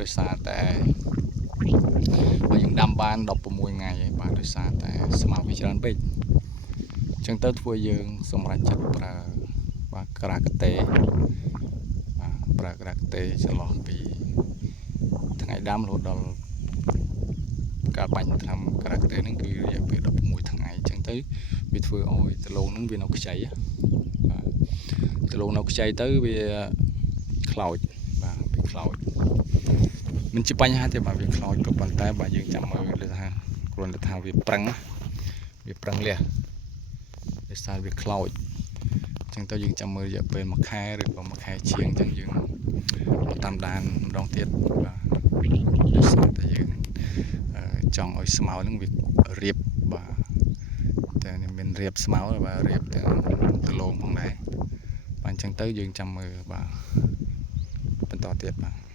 ដោយសារតែបើយើងដាំបាន16ថ្ងៃឯងបាទដោយសារតែស្មៅវាច្រើនពេកអញ្ចឹងទៅធ្វើយើងសម្រាប់ចិត្តប្រើបាទក្រាកតេបាទប្រើក្រាកតេចន្លោះពីថ្ងៃដាំរហូតដល់ការបាញ់ថ្នាំក្រាកតេហ្នឹងគឺរយៈពេល16ថ្ងៃអញ្ចឹងទៅវាធ្វើឲ្យដលងហ្នឹងវានៅខ្ចីបាទដលងនៅខ្ចីទៅវាខ្លោចបាទវាខ្លោចមិនជាបញ្ហាទេបាទវាខ្លោចក៏ប៉ុន្តែបើយើងចាំមើលថាគ្រាន់តែថាវាប្រឹងលះដោយសារវាខ្លោចអញ្ចឹងទៅយើងចាំមើលរយៈពេល1ខែឬក៏1ខែជាងអញ្ចឹងយើងតាមដានម្ដងទៀតបាទដោយសារតែយើងចង់ឲ្យស្មៅហ្នឹងវារៀបបាទតែមានរៀបស្មៅបាទរៀបទាំងដលងផងដែរបាទអញ្ចឹងទៅយើងចាំមើលបាទបន្តទៀតបាទ